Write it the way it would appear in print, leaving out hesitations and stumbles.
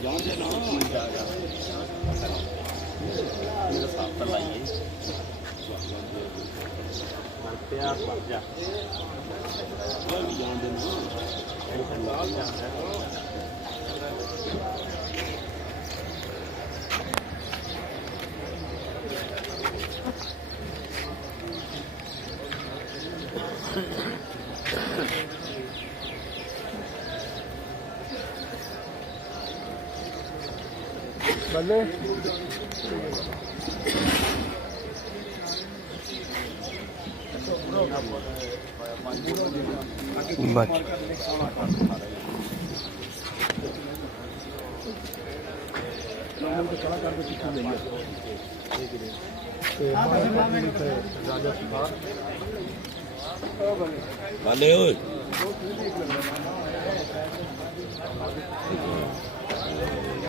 जानते ना मेरा साथ तो लाइए प्यार बढ़ जा जानते ना ਬੱਲੇ ਬਚ भले हो